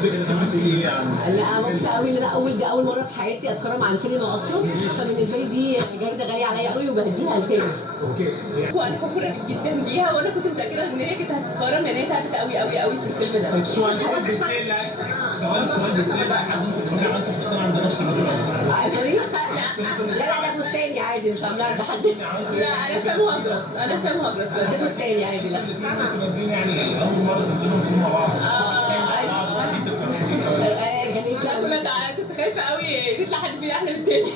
بحبك انت كمان تقولي ايه عن انا مبسوطه قوي ان انا اول مره في حياتي اتكرم عن سينما اصلا، فبالنسبه لي دي جايزه غاليه عليا قوي وبهديها لتامر. اوكي وانا فخوره جدا بيها، وانا كنت متاكده ان هي كانت هتتكرم لان هي تعبت قوي قوي قوي في الفيلم ده. سؤال بيتسال سؤال بيتسال حد ممكن تكون عملته في السنه عند نفس الراجل سوري. لا ده فستاني عادي، مش عاملاها عند حد. لا انا سام هجرس، انا سام هجرس. ده فستاني عادي. لا نازلين يعني اول مره تنزلوا فيلم مع بعض. كنت خايفه قوي نطلع حد فينا احلى من التاني.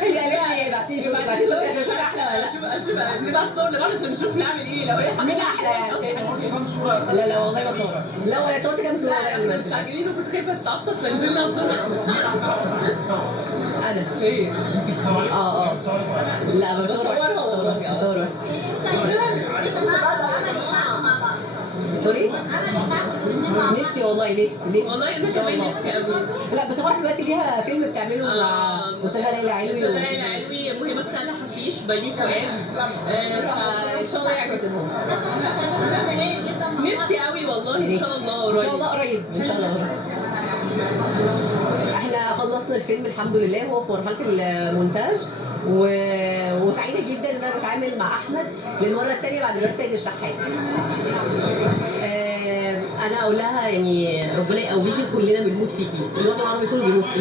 هي قالت لي ابعتي صوتي عشان اشوف احلى ولا لا. شوف نبعت صور لبعض عشان نشوف نعمل ايه لو هي مين احلى يعني. لا والله ما صور. لا ولا صورت كام صوره لا انا مستعجلين وكنت خايفه تتعصب فنزلنا بسرعه. انا ايه انت بتصوري؟ لا بصورها والله. بصورها. سوري. نفسي والله نفسي والله انا كمان نفسي قوي. لا بس هو دلوقتي ليها فيلم بتعمله مع استاذه ليلى علوي. استاذه ليلى علوي مهمه في سهل حشيش بيومي فؤاد. فان شاء الله يعجبهم. نفسي قوي والله ان شاء الله قريب. ان شاء الله قريب ان شاء الله قريب. احنا خلصنا الفيلم الحمد لله، هو في مرحله المونتاج وسعيده جدا ان انا بتعامل مع احمد للمره الثانيه بعد الواد سيد الشحات. انا اقول لها يعني ربنا يقويكي، كلنا بنموت فيكي، الوطن العربي كله بيموت فيكي.